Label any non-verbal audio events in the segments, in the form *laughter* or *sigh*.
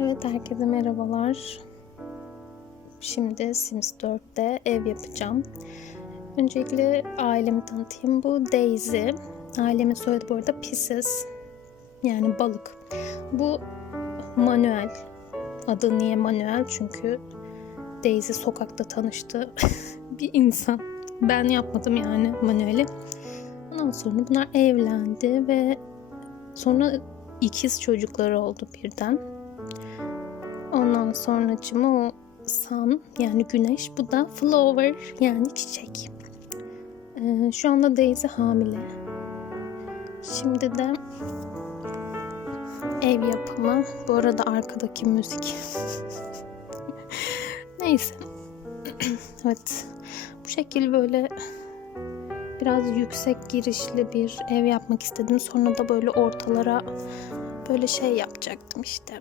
Evet herkese merhabalar. Şimdi Sims 4'te ev yapacağım. Öncelikle ailemi tanıtayım. Bu Daisy. Ailemin soyadı bu arada Pieces. Yani balık. Bu Manuel. Adı niye Manuel? Çünkü Daisy sokakta tanıştı. *laughs* bir insan. Ben yapmadım yani Manuel'i. Ondan sonra bunlar evlendi ve sonra ikiz çocukları oldu birden. Ondan sonra o sun yani güneş. Bu da flower yani çiçek. Ee, şu anda Daisy hamile. Şimdi de ev yapımı. Bu arada arkadaki müzik. *laughs* Neyse. *clears throat* evet. Bu şekil böyle biraz yüksek girişli bir ev yapmak istedim. Sonra da böyle ortalara böyle şey yapacaktım işte.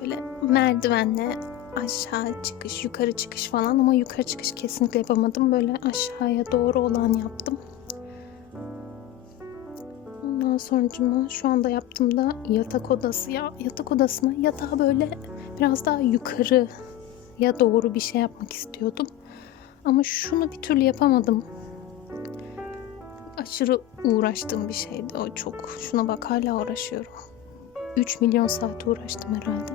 Böyle merdivenle aşağı çıkış, yukarı çıkış falan ama yukarı çıkış kesinlikle yapamadım. Böyle aşağıya doğru olan yaptım. Ondan sonucuma şu anda yaptığımda yatak odası ya yatak odasına yatağı böyle biraz daha yukarıya doğru bir şey yapmak istiyordum. Ama şunu bir türlü yapamadım. Aşırı uğraştığım bir şeydi o çok. Şuna bak hala uğraşıyorum. 3 milyon saat uğraştım herhalde.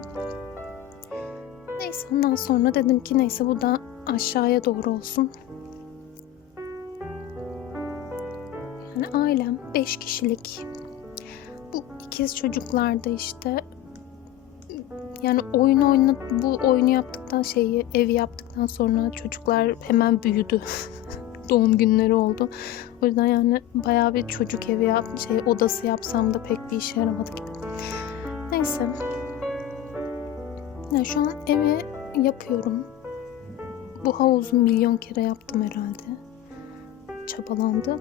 Neyse ondan sonra dedim ki neyse bu da aşağıya doğru olsun. Yani ailem 5 kişilik. Bu ikiz çocuklar da işte yani oyun oynat bu oyunu yaptıktan şeyi evi yaptıktan sonra çocuklar hemen büyüdü. *laughs* Doğum günleri oldu. O yüzden yani bayağı bir çocuk evi yap, şey odası yapsam da pek bir işe yaramadı gibi. Neyse. Yani şu an evi yapıyorum. Bu havuzu milyon kere yaptım herhalde. Çabalandı.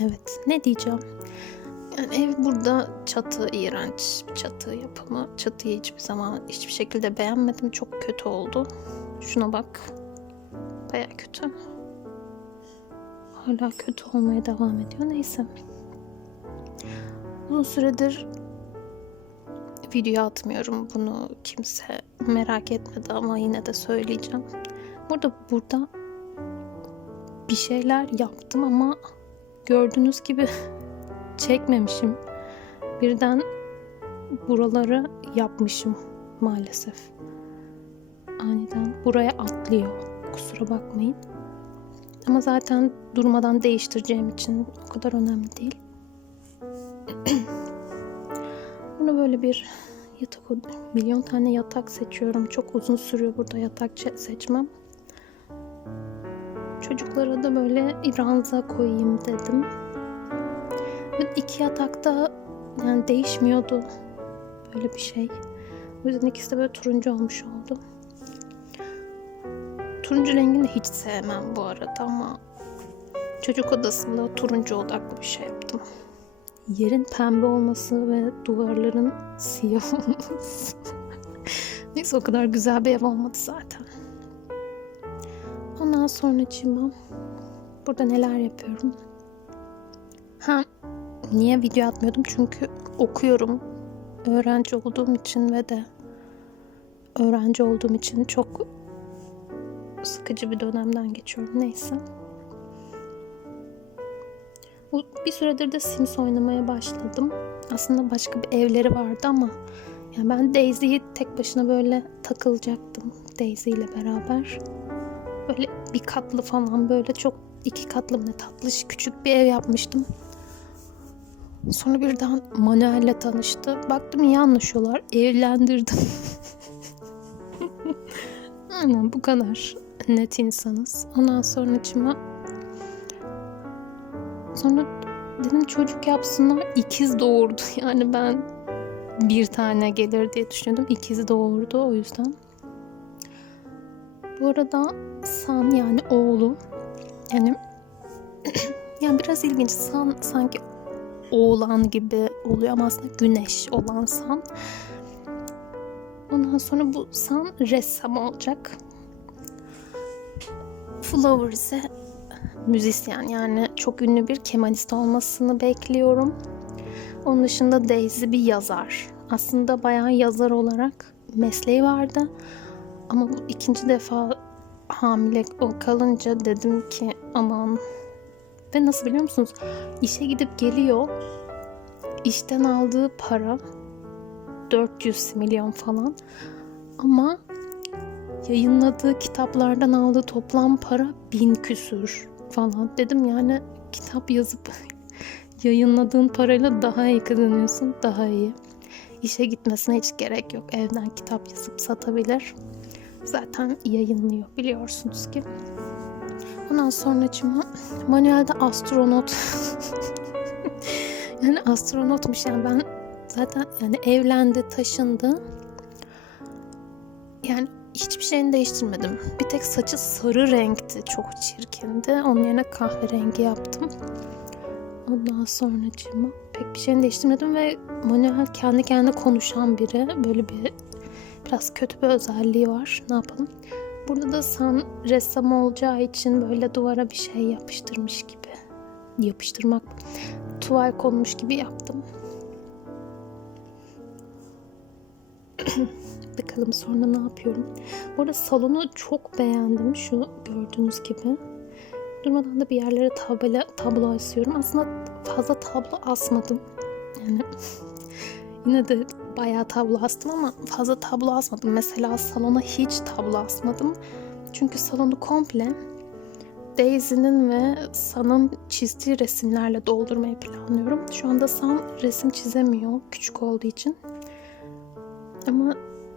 Evet, ne diyeceğim? Yani ev burada çatı iğrenç bir çatı yapımı. Çatıyı hiçbir zaman hiçbir şekilde beğenmedim. Çok kötü oldu. Şuna bak. Baya kötü. Hala kötü olmaya devam ediyor. Neyse. Uzun süredir video atmıyorum. Bunu kimse merak etmedi ama yine de söyleyeceğim. Burada burada bir şeyler yaptım ama gördüğünüz gibi *laughs* çekmemişim. Birden buraları yapmışım maalesef. Aniden buraya atlıyor. Kusura bakmayın. Ama zaten durmadan değiştireceğim için o kadar önemli değil. *clears throat* Bunu böyle bir yatak milyon tane yatak seçiyorum. Çok uzun sürüyor burada yatak seçmem. Çocuklara da böyle ranza koyayım dedim. Ve iki yatakta yani değişmiyordu böyle bir şey. O yüzden ikisi de böyle turuncu olmuş oldu. Turuncu rengini de hiç sevmem bu arada ama çocuk odasında turuncu odaklı bir şey yaptım. Yerin pembe olması ve duvarların siyah olması. *laughs* Neyse o kadar güzel bir ev olmadı zaten. Ondan sonra cima burada neler yapıyorum. Ha niye video atmıyordum? Çünkü okuyorum. Öğrenci olduğum için ve de öğrenci olduğum için çok sıkıcı bir dönemden geçiyorum. Neyse. Bu bir süredir de Sims oynamaya başladım. Aslında başka bir evleri vardı ama yani ben Daisy'yi tek başına böyle takılacaktım Daisy ile beraber. Böyle bir katlı falan böyle çok iki katlı ne tatlış küçük bir ev yapmıştım. Sonra birden Manuel'le tanıştı. Baktım iyi anlaşıyorlar. Evlendirdim. *laughs* Aynen bu kadar net insanız. Ondan sonra çıma sonra dedim çocuk yapsınlar ikiz doğurdu. *laughs* Yani ben bir tane gelir diye düşünüyordum. İkiz doğurdu o yüzden. Bu arada San yani oğlu yani *clears throat* yani biraz ilginç. San sanki oğlan gibi oluyor ama aslında güneş olan San. Ondan sonra bu San ressam olacak. Flower ise müzisyen yani çok ünlü bir kemanist olmasını bekliyorum. Onun dışında Daisy bir yazar. Aslında bayağı yazar olarak mesleği vardı. Ama bu ikinci defa hamile kalınca dedim ki aman ve nasıl biliyor musunuz? İşe gidip geliyor. İşten aldığı para 400 milyon falan. Ama yayınladığı kitaplardan aldığı toplam para bin küsür falan. Dedim yani kitap yazıp *laughs* yayınladığın parayla daha iyi kazanıyorsun. Daha iyi. İşe gitmesine hiç gerek yok. Evden kitap yazıp satabilir. Zaten yayınlıyor biliyorsunuz ki. Ondan sonra Manuel de astronot. *laughs* yani astronotmuş yani ben zaten yani evlendi, taşındı. Yani hiçbir şeyini değiştirmedim. Bir tek saçı sarı renkti. Çok çirkindi. Onun yerine kahverengi yaptım. Ondan sonra pek bir şeyini değiştirmedim ve Manuel kendi kendine konuşan biri. Böyle bir biraz kötü bir özelliği var. Ne yapalım? Burada da San ressam olacağı için böyle duvara bir şey yapıştırmış gibi. Yapıştırmak. Tuval konmuş gibi yaptım. *clears throat* Bakalım sonra ne yapıyorum. Bu arada salonu çok beğendim. Şu gördüğünüz gibi. Durmadan da bir yerlere tabela, tablo asıyorum. Aslında fazla tablo asmadım. Yani *laughs* yine de bayağı tablo astım ama fazla tablo asmadım. Mesela salona hiç tablo asmadım. Çünkü salonu komple Daisy'nin ve San'ın çizdiği resimlerle doldurmayı planlıyorum. Şu anda San resim çizemiyor küçük olduğu için. Ama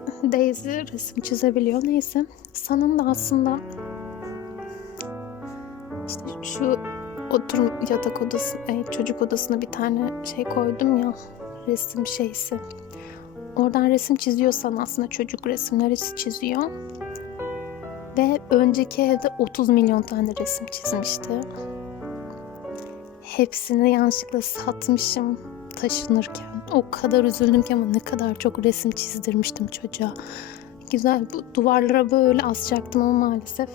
*laughs* Daisy resim çizebiliyor. Neyse. San'ın da aslında işte şu oturum yatak odası, çocuk odasına bir tane şey koydum ya resim şeysi. Oradan resim çiziyorsan aslında çocuk resimleri çiziyor. Ve önceki evde 30 milyon tane resim çizmişti. Hepsini yanlışlıkla satmışım taşınırken. O kadar üzüldüm ki ama ne kadar çok resim çizdirmiştim çocuğa. Güzel bu duvarlara böyle asacaktım ama maalesef.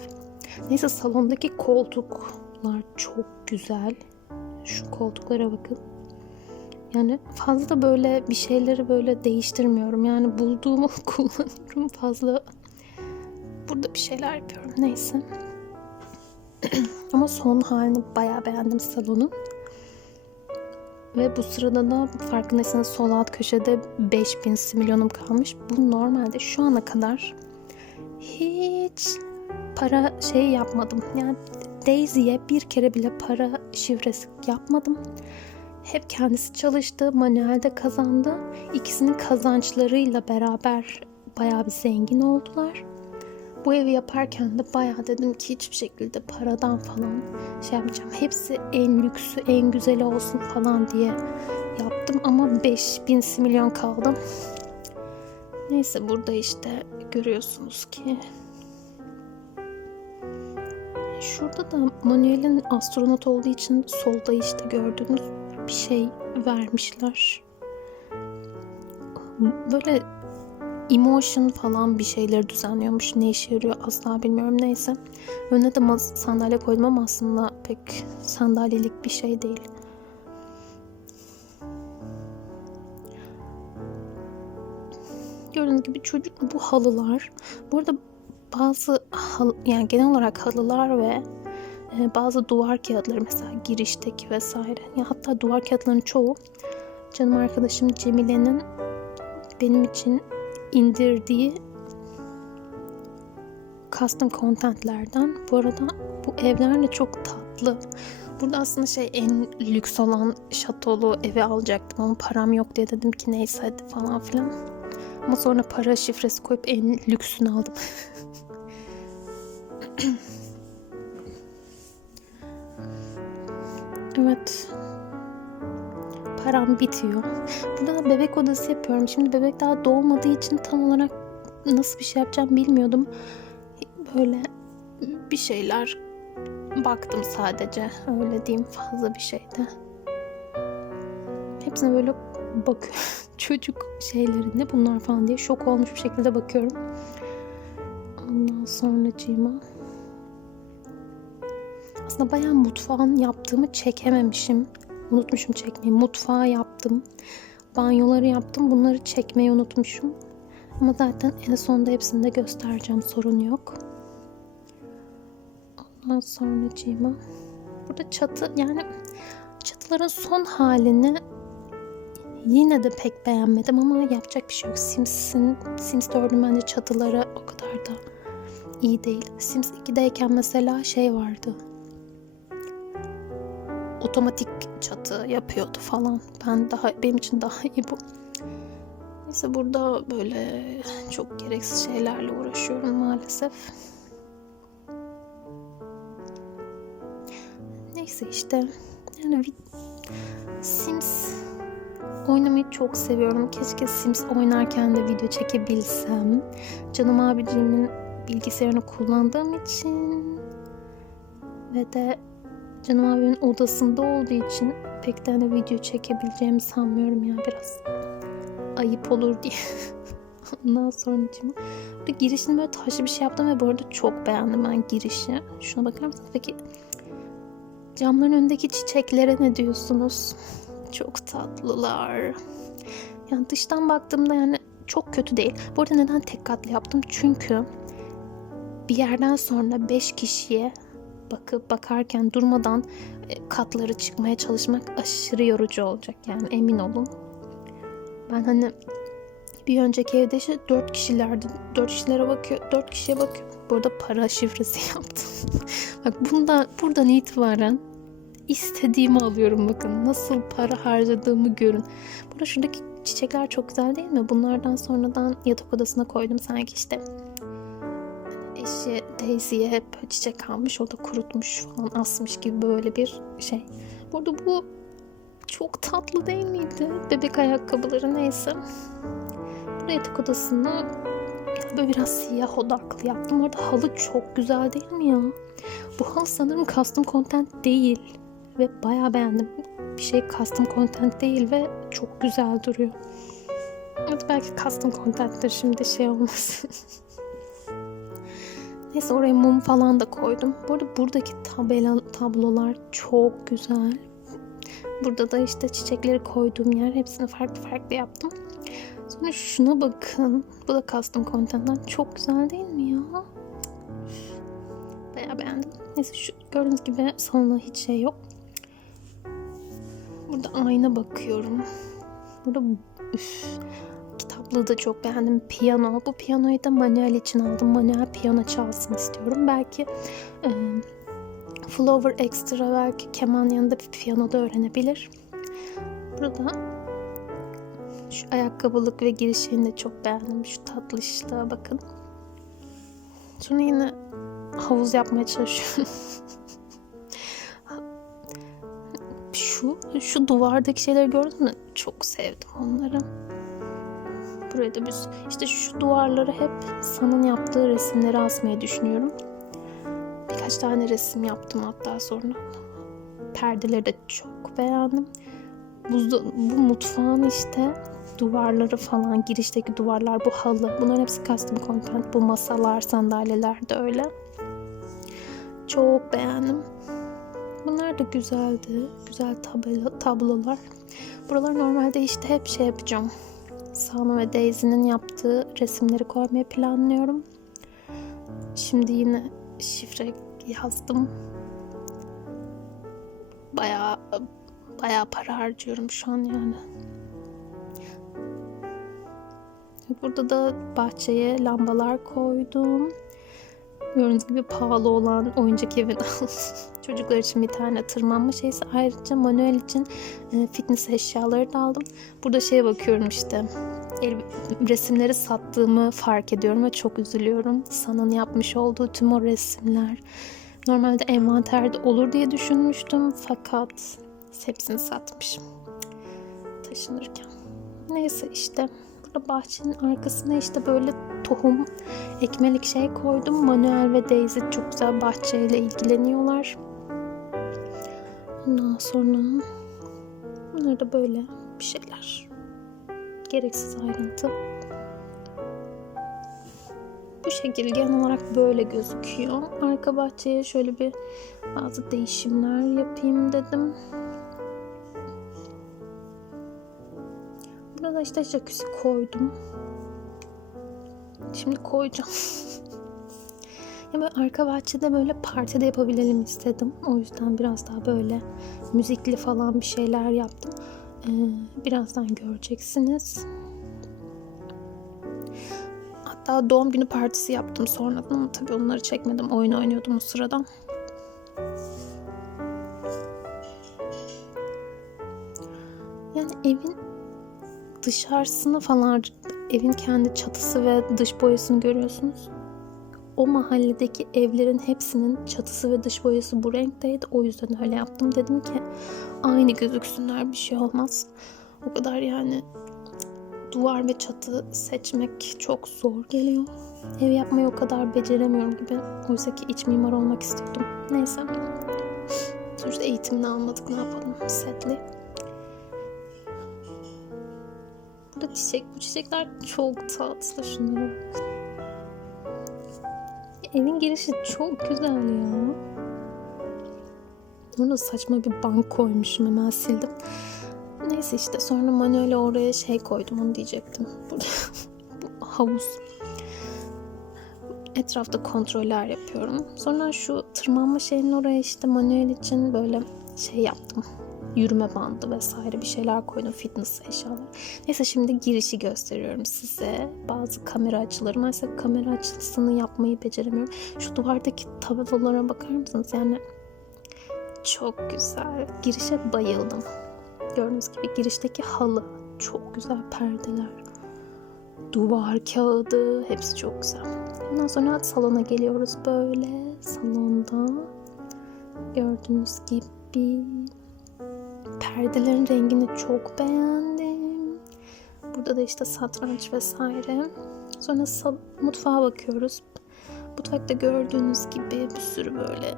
Neyse salondaki koltuklar çok güzel. Şu koltuklara bakın. Yani fazla böyle bir şeyleri böyle değiştirmiyorum. Yani bulduğumu *laughs* kullanıyorum. Fazla burada bir şeyler yapıyorum. Neyse. *clears throat* Ama son halini bayağı beğendim salonun. Ve bu sırada da farkındaysanız sol alt köşede 5000 milyonum kalmış. Bu normalde şu ana kadar hiç para şey yapmadım. Yani Daisy'ye bir kere bile para şifresi yapmadım. Hep kendisi çalıştı, manuelde kazandı. İkisinin kazançlarıyla beraber bayağı bir zengin oldular. Bu evi yaparken de bayağı dedim ki hiçbir şekilde paradan falan şey yapmayacağım. Hepsi en lüksü, en güzeli olsun falan diye yaptım ama 5000 milyon kaldım. Neyse burada işte görüyorsunuz ki Şurada da Manuel'in astronot olduğu için solda işte gördüğünüz bir şey vermişler. Böyle emotion falan bir şeyleri düzenliyormuş. Ne işe yarıyor asla bilmiyorum. Neyse. Önüne de sandalye koydum ama aslında pek sandalyelik bir şey değil. Gördüğünüz gibi çocuk bu halılar. Burada bazı hal, yani genel olarak halılar ve e, bazı duvar kağıtları mesela girişteki vesaire. Ya hatta duvar kağıtlarının çoğu canım arkadaşım Cemile'nin benim için indirdiği custom contentlerden. Bu arada bu evler de çok tatlı. Burada aslında şey en lüks olan şatolu evi alacaktım ama param yok diye dedim ki neyse hadi falan filan. Ama sonra para şifresi koyup en lüksünü aldım. *laughs* evet param bitiyor. Burada da bebek odası yapıyorum. Şimdi bebek daha doğmadığı için tam olarak nasıl bir şey yapacağım bilmiyordum. Böyle bir şeyler baktım sadece. Öyle diyeyim fazla bir şeydi. Hepsine böyle bak *laughs* çocuk şeylerinde bunlar falan diye şok olmuş bir şekilde bakıyorum. Ondan sonra cima Aslında bayağı mutfağın yaptığımı çekememişim. Unutmuşum çekmeyi. Mutfağı yaptım. Banyoları yaptım. Bunları çekmeyi unutmuşum. Ama zaten en sonunda hepsini de göstereceğim. Sorun yok. Ondan sonra Burada çatı yani çatıların son halini yine de pek beğenmedim ama yapacak bir şey yok. Sims'in Sims 4'ün bence çatıları o kadar da iyi değil. Sims 2'deyken mesela şey vardı. Otomatik çatı yapıyordu falan. Ben daha benim için daha iyi bu. Neyse burada böyle çok gereksiz şeylerle uğraşıyorum maalesef. Neyse işte yani Sims oynamayı çok seviyorum. Keşke Sims oynarken de video çekebilsem. Canım abiciğimin bilgisayarını kullandığım için ve de canım abimin odasında olduğu için pek de hani video çekebileceğimi sanmıyorum ya biraz ayıp olur diye. *laughs* Ondan sonra burada girişini böyle taşlı bir şey yaptım ve bu arada çok beğendim ben girişi. Şuna bakar mısınız? Peki camların önündeki çiçeklere ne diyorsunuz? Çok tatlılar. Yani dıştan baktığımda yani çok kötü değil. Bu arada neden tek katlı yaptım? Çünkü bir yerden sonra 5 kişiye bakıp bakarken durmadan e, katları çıkmaya çalışmak aşırı yorucu olacak yani emin olun. Ben hani bir önceki evde işte 4 kişilerdi. 4 kişilere bakıyor, 4 kişiye bakıyor. Burada para *laughs* şifresi yaptım. *laughs* Bak bunda buradan itibaren istediğimi alıyorum bakın. Nasıl para harcadığımı görün. Burada şuradaki çiçekler çok güzel değil mi? Bunlardan sonradan yatak odasına koydum sanki işte eşi Daisy'ye hep çiçek almış. O da kurutmuş falan asmış gibi böyle bir şey. Burada bu çok tatlı değil miydi? Bebek ayakkabıları neyse. Burada yatak odasını böyle biraz siyah odaklı yaptım. Orada halı çok güzel değil mi ya? Bu halı sanırım custom content değil. Ve bayağı beğendim. Bir şey custom content değil ve çok güzel duruyor. Evet belki custom content'tir şimdi şey olmasın. *laughs* Neyse oraya mum falan da koydum. Bu arada buradaki tabela, tablolar çok güzel. Burada da işte çiçekleri koyduğum yer hepsini farklı farklı yaptım. Sonra şuna bakın. Bu da custom content'ten çok güzel değil mi ya? Bayağı beğendim. Neyse şu gördüğünüz gibi salonda hiç şey yok. Burada ayna bakıyorum. Burada üf, kitaplığı da çok beğendim. Piyano. Bu piyanoyu da manuel için aldım. Manuel piyano çalsın istiyorum. Belki e, Flower Extra belki keman yanında bir piyano da öğrenebilir. Burada şu ayakkabılık ve girişini de çok beğendim. Şu tatlışlığa bakın. Sonra yine havuz yapmaya çalışıyorum. *laughs* şu şu duvardaki şeyleri gördün mü? Çok sevdim onları. Buraya da bir işte şu duvarları hep San'ın yaptığı resimleri asmayı düşünüyorum. Birkaç tane resim yaptım hatta sonra. Perdeleri de çok beğendim. Bu, bu mutfağın işte duvarları falan, girişteki duvarlar, bu halı. Bunların hepsi custom content. Bu masalar, sandalyeler de öyle. Çok beğendim. Bunlar da güzeldi. Güzel tablo, tablolar. Buralar normalde işte hep şey yapacağım. Sanu ve Daisy'nin yaptığı resimleri koymayı planlıyorum. Şimdi yine şifre yazdım. Bayağı bayağı para harcıyorum şu an yani. Burada da bahçeye lambalar koydum. Gördüğünüz gibi pahalı olan oyuncak evin *laughs* Çocuklar için bir tane tırmanma şeysi. Ayrıca manuel için e, fitness eşyaları da aldım. Burada şeye bakıyorum işte. El, resimleri sattığımı fark ediyorum ve çok üzülüyorum. San'ın yapmış olduğu tüm o resimler. Normalde envanterde olur diye düşünmüştüm. Fakat hepsini satmışım. Taşınırken. Neyse işte burada bahçenin arkasına işte böyle tohum ekmelik şey koydum. Manuel ve Daisy çok güzel bahçeyle ilgileniyorlar. Ondan sonra bunlar da böyle bir şeyler. Gereksiz ayrıntı. Bu şekilde genel olarak böyle gözüküyor. Arka bahçeye şöyle bir bazı değişimler yapayım dedim. Burada işte jacuzzi koydum. Şimdi koyacağım. *laughs* ya arka bahçede böyle parti de yapabilelim istedim. O yüzden biraz daha böyle müzikli falan bir şeyler yaptım. Ee, birazdan göreceksiniz. Hatta doğum günü partisi yaptım sonradan ama tabii onları çekmedim. Oyun oynuyordum o sırada. Yani evin dışarısını falan evin kendi çatısı ve dış boyasını görüyorsunuz. O mahalledeki evlerin hepsinin çatısı ve dış boyası bu renkteydi. O yüzden öyle yaptım. Dedim ki aynı gözüksünler bir şey olmaz. O kadar yani duvar ve çatı seçmek çok zor geliyor. Ev yapmayı o kadar beceremiyorum gibi. Oysa ki iç mimar olmak istiyordum. Neyse. Sonuçta eğitimini almadık ne yapalım. Setli. Burada çiçek. Bu çiçekler çok tatlı. Şunlara bak. Evin girişi çok güzel ya. Orada saçma bir bank koymuşum hemen sildim. Neyse işte sonra manuel oraya şey koydum onu diyecektim. Burada *laughs* bu havuz. Etrafta kontroller yapıyorum. Sonra şu tırmanma şeyinin oraya işte manuel için böyle şey yaptım. Yürüme bandı vesaire bir şeyler koydum. Fitness eşyalar. Neyse şimdi girişi gösteriyorum size. Bazı kamera açıları. Maalesef kamera açısını yapmayı beceremiyorum. Şu duvardaki tablolara bakar mısınız? Yani çok güzel. Girişe bayıldım. Gördüğünüz gibi girişteki halı çok güzel perdeler. Duvar kağıdı hepsi çok güzel. Ondan sonra salona geliyoruz böyle. Salonda gördüğünüz gibi perdelerin rengini çok beğendim. Burada da işte satranç vesaire. Sonra mutfağa bakıyoruz. Mutfakta gördüğünüz gibi bir sürü böyle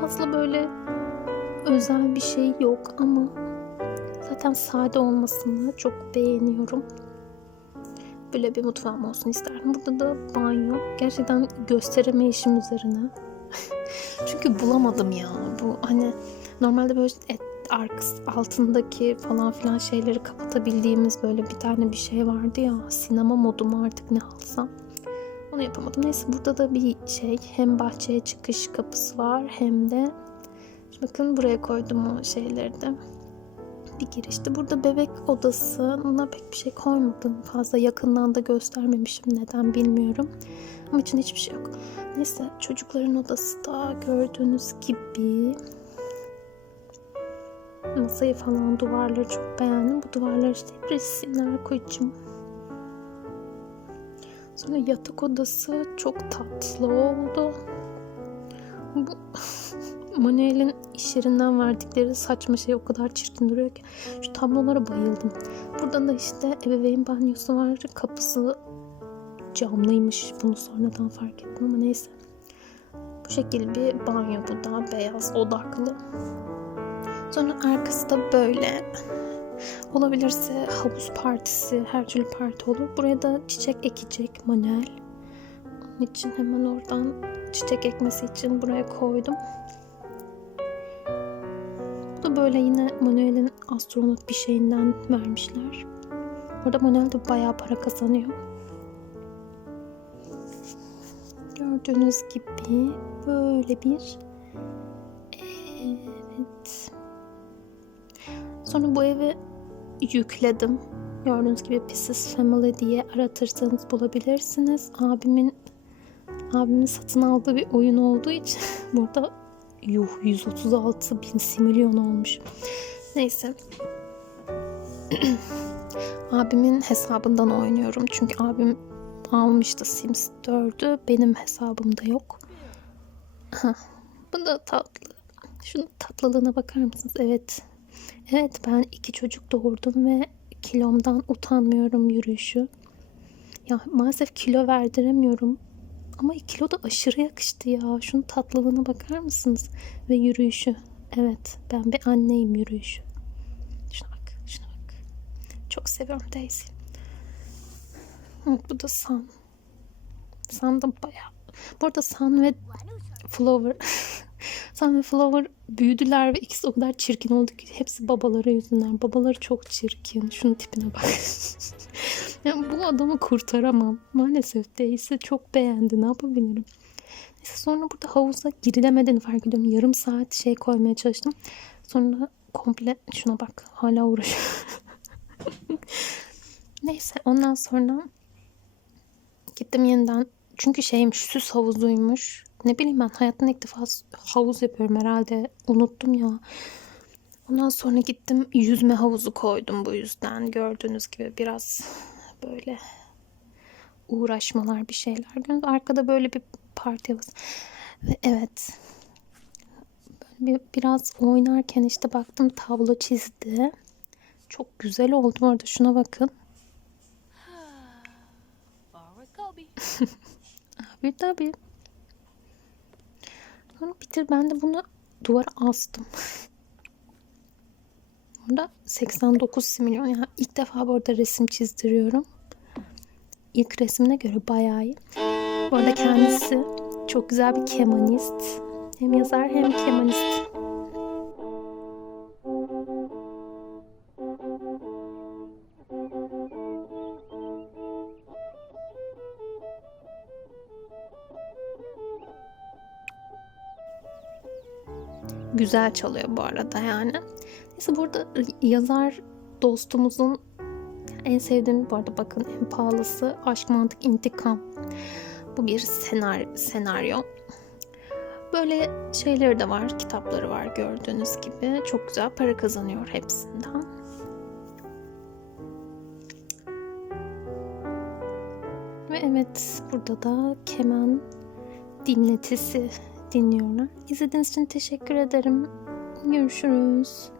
fazla böyle özel bir şey yok ama zaten sade olmasını çok beğeniyorum. Böyle bir mutfağım olsun isterdim. Burada da banyo. Gerçekten gösteremeyişim üzerine. *laughs* Çünkü bulamadım ya. Bu hani normalde böyle et, arkası, altındaki falan filan şeyleri kapatabildiğimiz böyle bir tane bir şey vardı ya. Sinema modu mu artık ne alsam. Onu yapamadım. Neyse burada da bir şey hem bahçeye çıkış kapısı var hem de bakın buraya koydum o şeyleri de. Bir girişte. Burada bebek odasına pek bir şey koymadım. Fazla yakından da göstermemişim. Neden bilmiyorum. Ama için hiçbir şey yok. Neyse çocukların odası da gördüğünüz gibi masayı falan duvarları çok beğendim. Bu duvarlar işte resimler koyacağım. Sonra yatak odası çok tatlı oldu. Bu *laughs* Manuel'in iş yerinden verdikleri saçma şey o kadar çirkin duruyor ki. Şu tablolara bayıldım. Burada da işte ebeveyn banyosu var. Kapısı camlıymış. Bunu sonradan fark ettim ama neyse. Bu şekilde bir banyo bu da beyaz odaklı. Sonra arkası da böyle Olabilirse havuz partisi, her türlü parti olur. Buraya da çiçek ekecek Manuel. Onun için hemen oradan çiçek ekmesi için buraya koydum. Bu da böyle yine Manuel'in astronot bir şeyinden vermişler. Orada Manuel de bayağı para kazanıyor. Gördüğünüz gibi böyle bir Sonra bu evi yükledim. Gördüğünüz gibi Pieces Family diye aratırsanız bulabilirsiniz. Abimin abimin satın aldığı bir oyun olduğu için *laughs* burada yuh 136 bin similyon olmuş. Neyse. *clears throat* Abimin hesabından oynuyorum. Çünkü abim almıştı Sims 4'ü. Benim hesabımda yok. Bu da tatlı. Şunun tatlılığına bakar mısınız? Evet. Evet ben iki çocuk doğurdum ve kilomdan utanmıyorum yürüyüşü. Ya maalesef kilo verdiremiyorum. Ama kilo da aşırı yakıştı ya. Şunun tatlılığına bakar mısınız? Ve yürüyüşü. Evet ben bir anneyim yürüyüşü. Şuna bak, şuna bak. Çok seviyorum Daisy. Evet, bu da Sam. Sandım bayağı. Bu arada Sun ve Flower *laughs* Sun ve Flower büyüdüler ve ikisi o kadar çirkin oldu ki hepsi babaları yüzünden. Babaları çok çirkin. Şunun tipine bak. *laughs* yani bu adamı kurtaramam. Maalesef değilse çok beğendi. Ne yapabilirim? Neyse sonra burada havuza girilemediğini fark ediyorum. Yarım saat şey koymaya çalıştım. Sonra komple şuna bak hala uğraşıyor. *laughs* Neyse ondan sonra gittim yeniden çünkü şeymiş süs havuzuymuş. Ne bileyim ben hayatımda ilk defa havuz yapıyorum herhalde. Unuttum ya. Ondan sonra gittim yüzme havuzu koydum bu yüzden. Gördüğünüz gibi biraz böyle uğraşmalar bir şeyler. Gördüğünüz arkada böyle bir parti havası. Ve evet bir, biraz oynarken işte baktım tablo çizdi. Çok güzel oldu bu arada şuna bakın. *sighs* *laughs* Abi tabii. Sonra bitir ben de bunu duvara astım. Burada 89 milyon. Yani ilk defa bu arada resim çizdiriyorum. İlk resmine göre bayağı iyi. Bu arada kendisi çok güzel bir kemanist. Hem yazar hem kemanist. Güzel çalıyor bu arada yani. Neyse burada yazar dostumuzun en sevdiğim bu arada bakın en pahalısı Aşk Mantık İntikam. Bu bir senar senaryo. Böyle şeyleri de var, kitapları var gördüğünüz gibi. Çok güzel para kazanıyor hepsinden. Ve evet burada da keman dinletisi dinliyorlar. İzlediğiniz için teşekkür ederim. Görüşürüz.